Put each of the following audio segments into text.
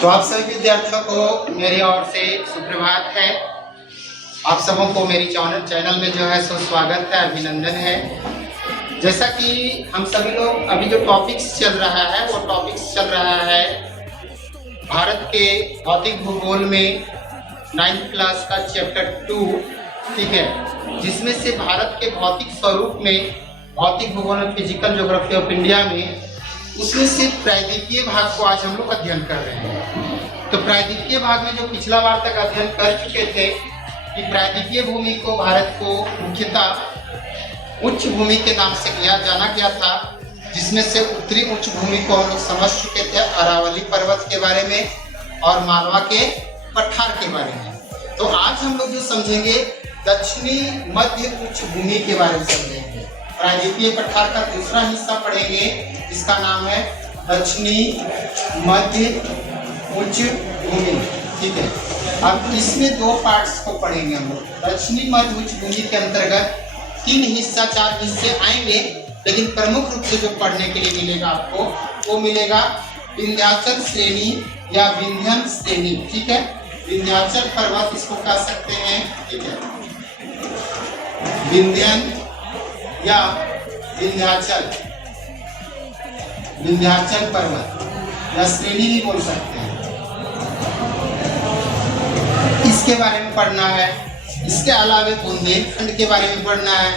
तो आप सभी विद्यार्थियों को मेरी ओर से सुप्रभात है। आप सबों को मेरी चैनल में जो है सो स्वागत है, अभिनंदन है। जैसा कि हम सभी लोग अभी जो टॉपिक्स चल रहा है वो टॉपिक्स चल रहा है भारत के भौतिक भूगोल में 9th क्लास का चैप्टर 2, ठीक है, जिसमें से भारत के भौतिक स्वरूप में भौतिक भूगोल में फिजिकल ज्योग्राफी ऑफ इंडिया में उसमें से प्रायद्वीपीय भाग को आज हम लोग अध्ययन कर रहे हैं। तो प्रायद्वीपीय भाग में जो पिछला बार तक अध्ययन कर चुके थे कि प्रायद्वीपीय भूमि को भारत को मुख्यतः उच्च भूमि के नाम से जाना गया था, जिसमें से उत्तरी उच्च भूमि को हम लोग समझ चुके थे अरावली पर्वत के बारे में और मालवा के पठार के बारे में। तो आज हम लोग जो समझेंगे दक्षिणी मध्य उच्च भूमि के बारे में समझेंगे। प्रायद्वीपीय पठार का दूसरा हिस्सा पढ़ेंगे, इसका नाम है दक्षिणी मध्य उच्च भूमि, ठीक है। अब इसमें दो पार्ट्स को पढ़ेंगे हम लोग। दक्षिणी मध्य उच्च भूमि के अंतर्गत 4 हिस्से आएंगे, लेकिन प्रमुख रूप से जो पढ़ने के लिए मिलेगा आपको वो मिलेगा विंध्याचल श्रेणी या विंध्यन श्रेणी, ठीक है। विंध्याचल पर्वत इसको कह सकते हैं, ठीक है, विंध्यन या विंध्याचल पर्वत या श्रेणी भी बोल सकते हैं। इसके बारे में पढ़ना है। इसके अलावा बुंदेलखंड के बारे में पढ़ना है,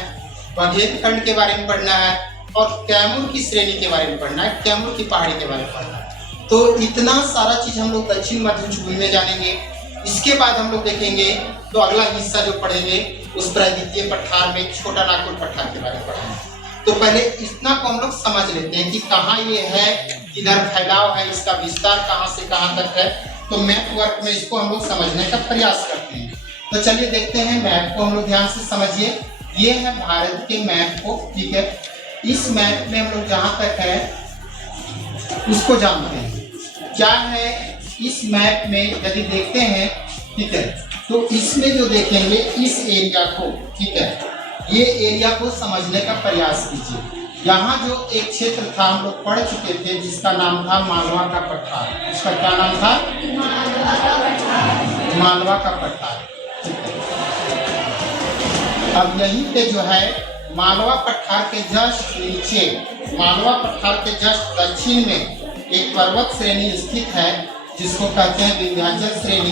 बघेलखंड के बारे में पढ़ना है और कैमूर की श्रेणी के बारे में पढ़ना है, कैमूर की पहाड़ी के बारे में पढ़ना है। तो इतना सारा चीज हम लोग दक्षिण मध्य उच्च भूमि में जानेंगे। इसके बाद हम लोग देखेंगे तो अगला हिस्सा जो पढ़ेंगे उस प्रायद्वीपीय पठार में छोटा नागपुर पठार के बारे में पढ़ेंगे। तो पहले इतना को हम लोग समझ लेते हैं कि कहाँ ये है, किधर फैलाव है, इसका विस्तार कहाँ से कहाँ तक है। तो मैप वर्क में इसको हम लोग समझने का प्रयास करते हैं। तो चलिए देखते हैं मैप को, हम लोग ध्यान से समझिए। ये है भारत के मैप को, ठीक है। इस मैप में हम लोग जहाँ तक है उसको जानते हैं। क्या है इस मैप में यदि देखते हैं, ठीक है, तो इसमें जो देखेंगे इस एरिया को, ठीक है, ये एरिया को समझने का प्रयास कीजिए। यहाँ जो एक क्षेत्र था हम लोग पढ़ चुके थे जिसका नाम था मालवा का पठार। उसका क्या नाम था? मालवा का पठार, ठीक है। अब यहीं पे जो है मालवा पठार के जस्ट नीचे, मालवा पठार के जस्ट दक्षिण में एक पर्वत श्रेणी स्थित है जिसको कहते हैं विंध्याचल श्रेणी,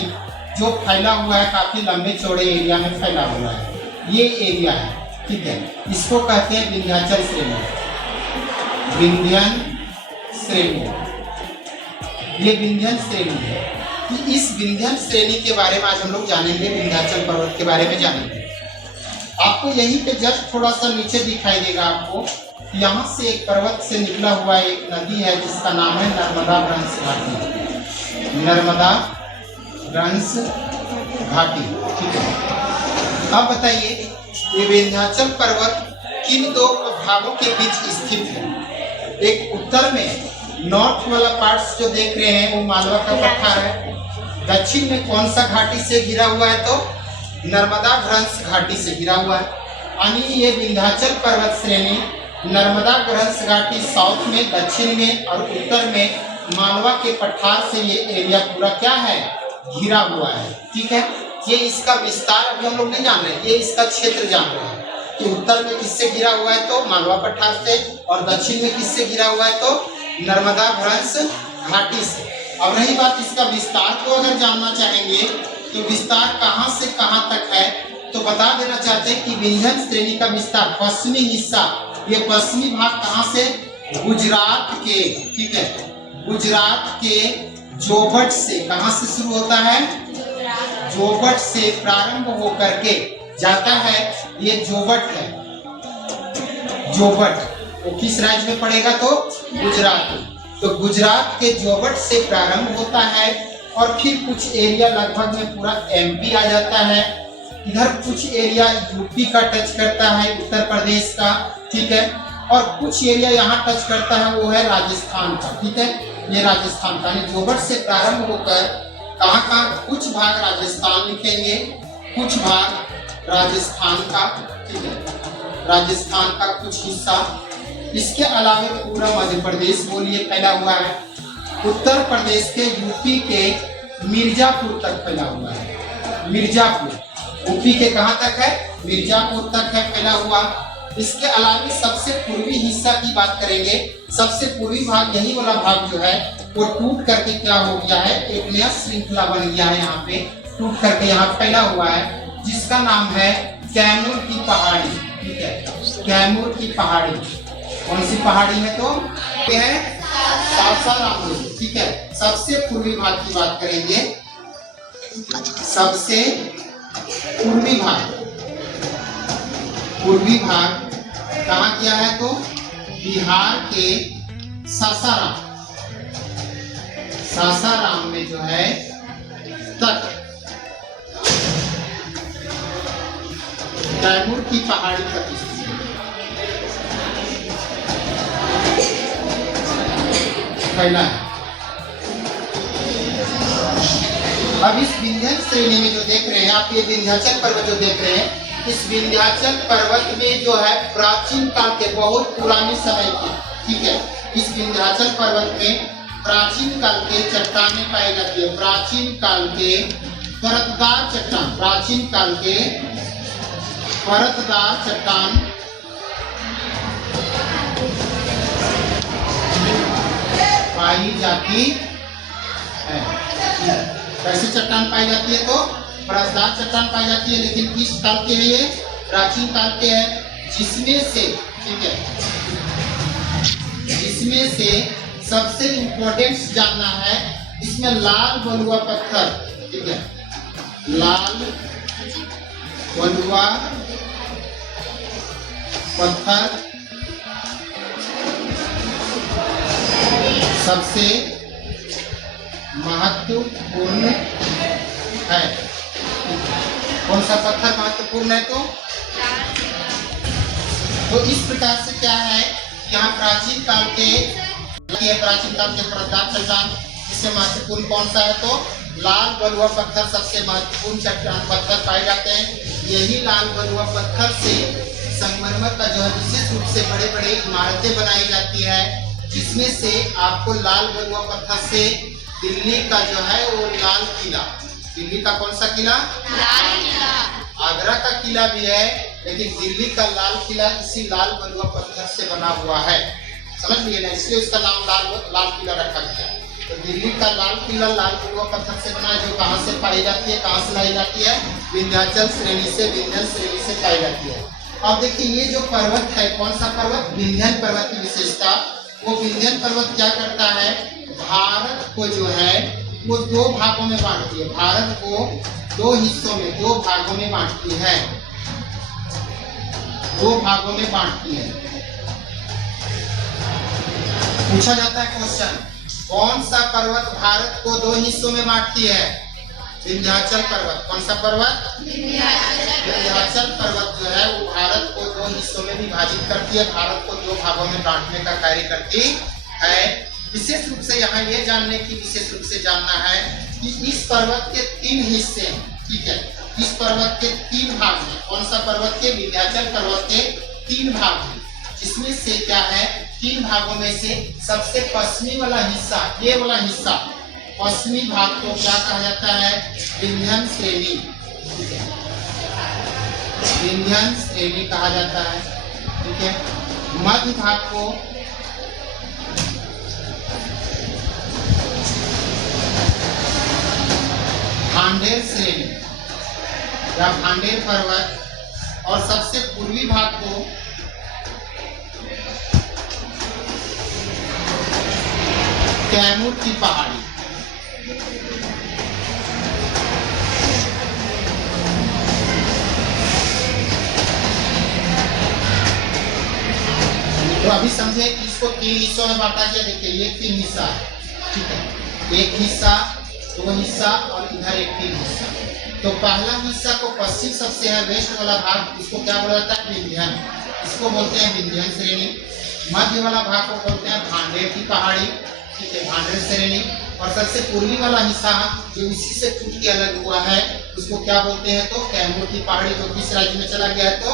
जो फैला हुआ है, काफी लंबे चौड़े एरिया में फैला हुआ है। ये एरिया है, ठीक है, इसको कहते हैं विंध्याचल श्रेणी, विंध्यन श्रेणी। ये विंध्यन श्रेणी है। तो इस विंध्यन श्रेणी के बारे में आज हम लोग जानेंगे, विंध्याचल पर्वत के बारे में जानेंगे। आपको यहीं पे जस्ट थोड़ा सा नीचे दिखाई देगा आपको, यहाँ से एक पर्वत से निकला हुआ एक नदी है जिसका नाम है नर्मदा ब्रह्मस घाटी, नर्मदा ब्रह्मस घाटी, ठीक है। अब बताइए ये विंध्याचल पर्वत किन दो भागों के बीच स्थित है? एक उत्तर में नॉर्थ वाला पार्ट्स जो देख रहे हैं वो मालवा का पठार है। दक्षिण में कौन सा घाटी से घिरा हुआ है? तो नर्मदा ब्रह्मस घाटी से घिरा हुआ है। यानी ये विंध्याचल पर्वत श्रेणी नर्मदा ब्रह्मस घाटी साउथ में, दक्षिण में और उत्तर में मालवा के पठार से ये एरिया पूरा क्या है? घिरा हुआ है, ठीक है। ये इसका विस्तार अभी हम लोग नहीं जान रहे, ये इसका क्षेत्र जान रहे हैं कि उत्तर में किससे घिरा हुआ है तो मालवा पठार से, और दक्षिण में किससे घिरा हुआ है तो नर्मदा ब्रह्मस घाटी से। अब रही बात इसका विस्तार को अगर जानना चाहेंगे तो विस्तार कहाँ से कहाँ तक है, तो बता देना चाहते हैं कि विंध्यन श्रेणी का विस्तार पश्चिमी हिस्सा, ये पश्चिमी भाग कहाँ से? गुजरात के, ठीक है, गुजरात के जोबट से, कहाँ से शुरू होता है? जोबट से प्रारंभ होकर के जाता है। ये जोबट है, जोबट वो किस राज्य में पड़ेगा तो गुजरात। तो गुजरात के जोबट से प्रारंभ होता है और फिर कुछ एरिया लगभग में पूरा एमपी आ जाता है। इधर कुछ एरिया यूपी का टच करता है, उत्तर प्रदेश का, ठीक है, और कुछ एरिया यहाँ टच करता है वो है राजस्थान का, ठीक है। ये राजस्थान का जोबट से प्रारंभ होकर कहाँ कुछ भाग राजस्थान लिखेंगे, कुछ भाग राजस्थान का, ठीक है, राजस्थान का कुछ हिस्सा। इसके अलावा पूरा मध्य प्रदेश बोलिए फैला हुआ है। उत्तर प्रदेश के यूपी के मिर्जापुर तक फैला हुआ है। मिर्जापुर यूपी के कहाँ तक है? मिर्जापुर तक है फैला हुआ। इसके अलावा सबसे पूर्वी हिस्सा की बात करेंगे। सबसे पूर्वी भाग, यही वाला भाग जो है वो टूट करके क्या हो गया है, एक नया श्रृंखला बन गया है, यहाँ पे टूट करके यहाँ फैला हुआ है, जिसका नाम है कैमूर की पहाड़ी। ठीक है, कैमूर की पहाड़ी। कौन सी पहाड़ी है? तो ये है सासाराम। ठीक है, सबसे पूर्वी भाग की बात करेंगे। सबसे पूर्वी भाग, पूर्वी भाग कहाँ किया है? तो बिहार के सासाराम, सासाराम में जो है तक कैमूर की पहाड़ी तक फैला है। अब इस विंध्य श्रेणी में जो देख रहे हैं आप, ये विंध्याचल पर्वत जो देख रहे हैं, इस विंध्याचल पर्वत में जो है प्राचीन काल के, बहुत पुराने समय के, ठीक है, इस विंध्याचल पर्वत में प्राचीन काल के चट्टानें पाई जाती है। प्राचीन काल के परतदार चट्टान, प्राचीन काल के परतदार चट्टान पाई जाती है। कैसे चट्टान पाई जाती है? तो परतदार चट्टान पाई जाती है। लेकिन किस काल के है ये? प्राचीन काल के है, जिसमें से, ठीक है, जिसमें से सबसे इम्पोर्टेंट जानना है, इसमें लाल बलुआ पत्थर, ठीक है, लाल बलुआ पत्थर सबसे महत्वपूर्ण है। कौन सा पत्थर महत्वपूर्ण है? तो इस प्रकार से क्या है, यहाँ प्राचीन काल के परतदार चट्टान, इससे महत्वपूर्ण कौन सा है? तो लाल बलुआ पत्थर सबसे महत्वपूर्ण चट्टान पत्थर पाए जाते हैं। यही लाल बलुआ पत्थर से संगमरमर का जो है विशेष रूप से बड़े बड़े इमारतें बनाई जाती है, जिसमें से आपको लाल बलुआ पत्थर से दिल्ली का जो है वो लाल किला, दिल्ली का कौन सा किला? लाल किला। आगरा का किला भी है, लेकिन दिल्ली का लाल किला इसी लाल बलुआ पत्थर से बना हुआ है। समझ लिए ना, इसलिए उसका नाम लाल किला रखा गया। तो दिल्ली का लाल किला लाल बलुआ पत्थर से बना है, जो कहाँ से पाई जाती है, कहाँ से लाई जाती है? विंध्याचल श्रेणी से, विंध्य श्रेणी से पाई जाती है। अब देखिए ये जो पर्वत है, कौन सा पर्वत? विंध्यन पर्वत की विशेषता, वो विंध्यन पर्वत क्या करता है, भारत को जो है वो दो भागों में बांटती है। भारत को दो हिस्सों में, दो भागों में बांटती है, दो भागों में बांटती है। पूछा जाता है क्वेश्चन, कौन सा पर्वत भारत को दो हिस्सों में बांटती है? विंध्याचल पर्वत। कौन सा पर्वत? विंध्याचल पर्वत जो है वो भारत को दो हिस्सों में विभाजित करती है, भारत को दो भागों में बांटने का कार्य करती है। विशेष रूप से यहाँ ये जानने की, विशेष रूप से जानना है कि इस पर्वत के तीन हिस्से हैं, ठीक है, इस पर्वत के तीन भाग हैं। कौन सा पर्वत के? विंध्याचल पर्वत के तीन भाग हैं, जिसमें से क्या है, तीन भागों में से सबसे पश्चिमी वाला हिस्सा, ये वाला हिस्सा, पश्चिमी भाग को क्या कहा जाता है? विंध्यन श्रेणी, विंध्यन श्रेणी कहा जाता है, ठीक है। मध्य भाग को भांडेर श्रेणी या भांडेर पर्वत, और सबसे पूर्वी भाग को कैमूर की पहाड़ी। तो अभी समझे कि इसको तीन हिस्सों में बांटा गया। देखिए ये तीन हिस्सा है, ठीक है, एक हिस्सा, दो हिस्सा और इधर एक तीन हिस्सा। तो पहला हिस्सा को पश्चिम सबसे है, वेस्ट वाला भाग, इसको क्या बोला जाता है? विंध्यन, इसको बोलते हैं विंध्यन श्रेणी। मध्य वाला भाग को बोलते हैं भांडेर की पहाड़ी, ठीक है, भांडेर श्रेणी। और सबसे पूर्वी वाला हिस्सा जो इसी से टूट के अलग हुआ है, उसको क्या बोलते हैं? तो कैमूर की पहाड़ी, जो किस राज्य में चला गया है? तो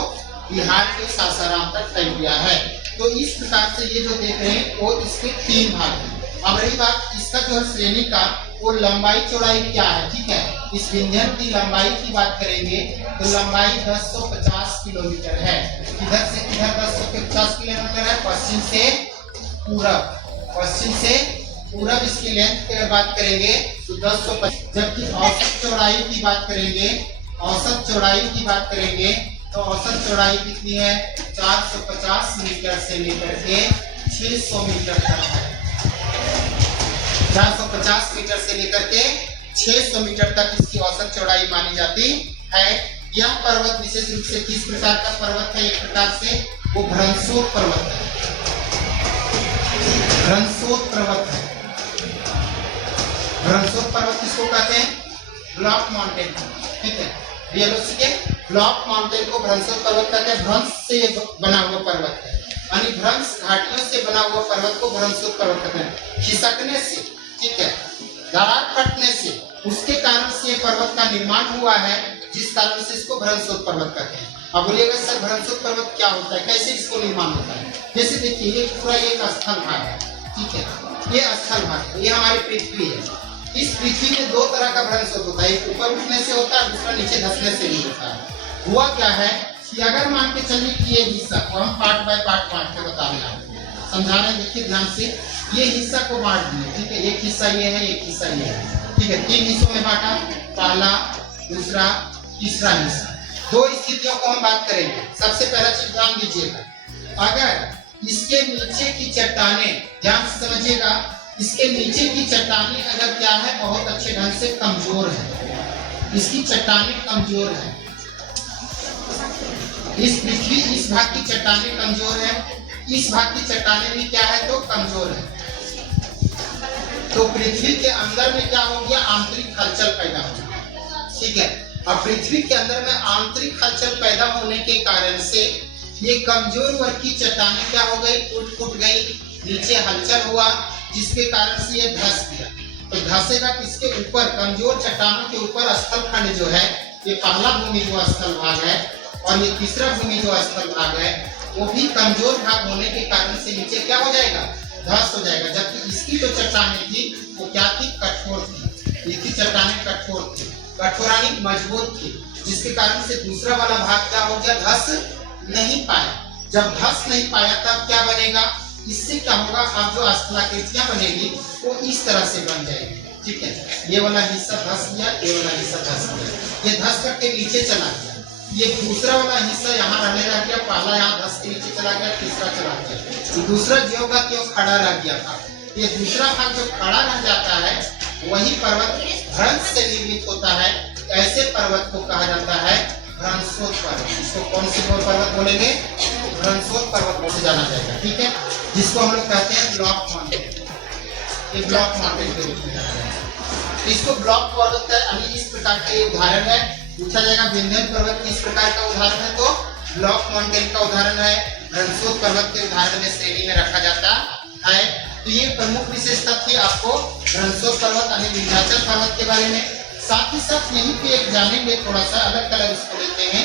बिहार के सासाराम तक फैल गया है। तो इस प्रकार से ये जो देख रहे हैं वो इसके तीन भाग हैं। अब रही बात इसका जो है श्रेणी का, वो लंबाई चौड़ाई क्या है, ठीक है। इस विंध्यन की लंबाई की बात करेंगे तो लंबाई 1050 किलोमीटर है। किधर से किधर 1050 किलोमीटर है? पश्चिम से पूरब, पश्चिम से पूरब इसकी लेंथ की बात करेंगे तो 1050। जबकि औसत चौड़ाई की बात करेंगे, औसत चौड़ाई की बात करेंगे तो औसत चौड़ाई कितनी है? 450 मीटर से लेकर के 600 मीटर तक है। 450 मीटर से लेकर के 600 मीटर तक इसकी औसत चौड़ाई मानी जाती है। यह पर्वत विशेष रूप से किस प्रकार का पर्वत है? एक प्रकार से वो भ्रंशोत पर्वत है, भ्रंशोत पर्वत है। भ्रंशोत पर्वत किसको कहते हैं? ब्लॉक माउंटेन, ठीक है। बीएलओसी के ब्लॉक माउंटेन को भ्रंशोत पर्वत कहते हैं। भ्रंश से बना हुआ पर्वत है, यानी भ्रंश घाटियों से बना हुआ पर्वत को भ्रंशोत पर्वत कहते हैं। खिसकने से, ठीक है, दरार फटने से, उसके कारण से पर्वत का निर्माण हुआ है, जिस कारण से इसको भ्रंशोत पर्वत कहते हैं। अब बोलिएगा सर भ्रंशोत पर्वत क्या होता है, कैसे इसको निर्माण होता है? जैसे देखिए ये पूरा एक स्थल भाग है, ठीक है, ये स्थल भाग है, ये हमारी पृथ्वी है। इस पृथ्वी में दो तरह का भ्रंशोत होता है, एक ऊपर उठने से होता है, दूसरा नीचे धंसने से भी होता है। हुआ क्या है कि अगर मान के चलिए कि ये हिस्सा को हम पार्ट बाय पार्ट बांट के बता रहे हैं, समझा रहे हैं, देखिए ध्यान से। ये हिस्सा को बांट दिए, ठीक है, एक हिस्सा ये है, एक हिस्सा ये है, ठीक है। 3 हिस्सों में बांटा, पहला, दूसरा, तीसरा हिस्सा। 2 स्थितियों को हम बात करेंगे। सबसे पहला चीज ध्यान दीजिएगा, अगर इसके नीचे की चट्टानें, ध्यान से समझिएगा, इसके नीचे की चट्टानें अगर क्या है, बहुत अच्छे ढंग से कमजोर है, इसकी चट्टानें कमजोर है, इस पृथ्वी इस भाग की चट्टानें कमजोर है, इस भाग की चट्टानें भी क्या है तो कमजोर है, तो पृथ्वी के अंदर में क्या हो गया? आंतरिक हलचल पैदा हो गया, ठीक है। अब पृथ्वी के अंदर में आंतरिक हलचल पैदा होने के कारण से ये कमजोर वर्ग की चट्टानें क्या हो गई? टूट गई, नीचे हलचल हुआ, जिसके कारण से ये धंस गया। तो धंसेगा किसके ऊपर? कमजोर चट्टानों के ऊपर। स्थल खंड जो है, ये पहला भूमि जो स्थल भाग है, और ये तीसरा भूमि जो स्थल भाग है, वो भी कमजोर भाग होने के कारण से नीचे क्या हो जाएगा? ध्वस्त हो जाएगा। जबकि इसकी जो चट्टानें थी वो क्या थी? कठोर थी। इसकी चट्टानें कठोर थी, कठोरानी मजबूत थी, जिसके कारण से दूसरा वाला भाग क्या हो गया? धस नहीं पाया। जब धस नहीं पाया तब क्या बनेगा? इससे क्या होगा? अब जो स्थलाकृतियां बनेगी वो इस तरह से बन जाएगी, ठीक है। ये वाला हिस्सा धस गया, ये वाला हिस्सा धस गया, ये धस करके नीचे चला गया, ये दूसरा वाला हिस्सा यहाँ रहने लग गया, पहला यहाँ धस के नीचे चला गया, तीसरा चला गया, दूसरा ज्यों का त्यों खड़ा रह गया था। ये दूसरा भाग जो खड़ा रह जाता है वही पर्वत भ्रंश से निर्मित होता है। ऐसे पर्वत को कहा जाता है भ्रंशोत पर्वत। इसको कौन सी पर्वत बोलेंगे? भ्रंशोत पर्वत से जाना जाएगा, ठीक है, जिसको हम लोग कहते हैं ब्लॉक माउंटेन। ये ब्लॉक माउंटेन के रूप में जाना जाएगा। इसको ब्लॉक पर्वत है, इस प्रकार का ये उदाहरण है। पूछा जाएगा विंध्यन पर्वत किस प्रकार का उदाहरण है, तो ब्लॉक माउंटेन का उदाहरण है। भ्रंशोत पर्वत के उदाहरण में श्रेणी में रखा जाता है। तो ये प्रमुख विशेषता थी आपको भ्रंशोत पर्वत यानी विंध्याचल पर्वत के बारे में। साथ ही साथ यहीं पे एक जानेंगे, थोड़ा सा अलग कलर इसको लेते हैं,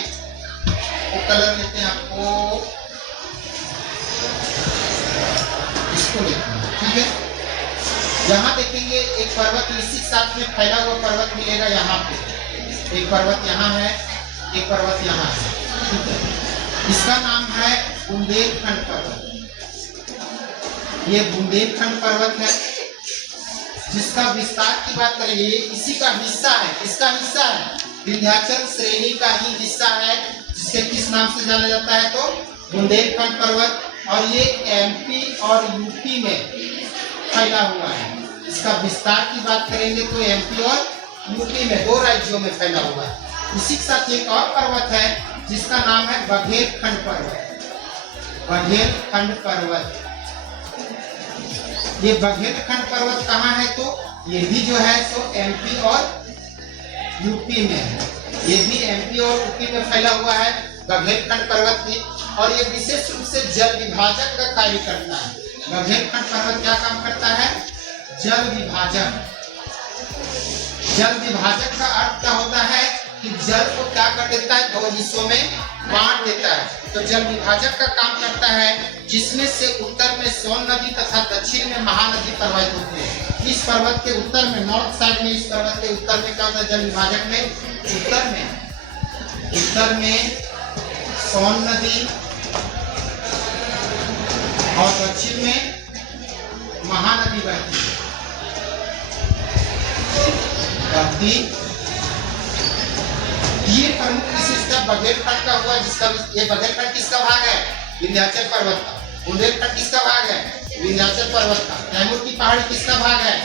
वो कलर लेते हैं आपको, इसको लेते हैं, ठीक है। यहाँ देखेंगे एक पर्वत इसी साथ में फैला हुआ पर्वत मिलेगा। यहाँ पे एक पर्वत यहाँ है, एक पर्वत यहाँ है, ठीक है। इसका नाम है बुंदेलखंड पर्वत। ये बुंदेलखंड पर्वत है, जिसका विस्तार की बात करेंगे, ये इसी का हिस्सा है, इसका हिस्सा है, विंध्याचल श्रेणी का ही हिस्सा है, जिसे किस नाम से जाना जाता है तो बुंदेलखंड पर्वत। और ये एमपी और यूपी में फैला हुआ है। इसका विस्तार की बात करेंगे तो एमपी और यूपी में 2 राज्यों में फैला हुआ है। इसी के साथ एक और पर्वत है जिसका नाम है बघेलखंड पर्वत। बघेलखंड पर्वत, ये बघेलखंड पर्वत कहाँ है तो ये भी जो है तो एमपी और यूपी में है। ये भी एमपी और यूपी में फैला हुआ है बघेलखंड पर्वत भी। और ये विशेष रूप से जल विभाजक का कार्य करता है। बघेलखंड पर्वत क्या काम करता है? जल विभाजक। जल विभाजक का अर्थ क्या होता है कि जल को क्या कर देता है? 2 हिस्सों में बांट देता है। तो जल विभाजक का काम करता है, जिसमें से उत्तर में सोन नदी तथा दक्षिण में महानदी प्रवाहित होती है। इस पर्वत के उत्तर में, नॉर्थ साइड में, इस पर्वत के उत्तर में क्या होता है जल विभाजक में? उत्तर में सोन नदी और दक्षिण में महानदी बहती है। ये प्रमुख विशेषता बघेलखंड का हुआ, जिसका ये बघेलखंड किसका भाग है? विंध्याचल पर्वत का। बुंदेलखंड किसका भाग है? विंध्याचल पर्वत का। तैमूर की पहाड़ी किसका भाग है?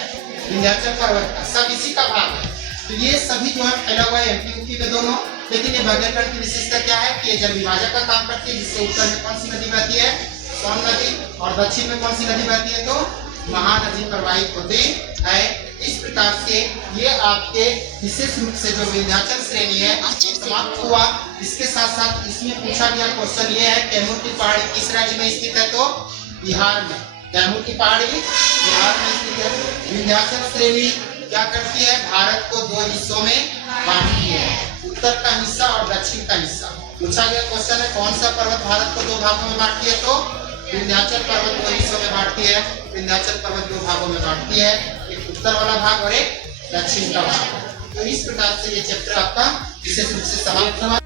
विंध्याचल पर्वत का। सब इसी का भाग है। तो ये सभी जो है फैला हुआ है एमपी यूपी में दोनों। लेकिन ये बघेलखंड की विशेषता क्या है कि ये जल विभाजक का काम करती है, जिससे उत्तर में कौन सी नदी बहती है? सोन नदी। और दक्षिण में कौन सी नदी बहती है? तो महानदी प्रवाहित होती है। इस प्रकार से ये आपके विशेष रूप से जो विंध्याचल श्रेणी है समाप्त हुआ। इसके साथ साथ इसमें पूछा गया क्वेश्चन ये है, तैमूर की पहाड़ी किस राज्य में स्थित है? तो बिहार में। तैमूर की पहाड़ी बिहार में स्थित है। विंध्याचल श्रेणी क्या करती है? भारत को दो हिस्सों में बांटती है, उत्तर का हिस्सा और दक्षिण का हिस्सा। पूछा गया क्वेश्चन है, कौन सा पर्वत भारत को दो भागों में बांटती है? तो विंध्याचल पर्वत दो हिस्सों में बांटती है। विंध्याचल पर्वत दो भागों में बांटती है, एक उत्तर वाला भाग और एक दक्षिण का भाग। तो इस प्रकार से ये चैप्टर आपका विशेष रूप से समाप्त हुआ।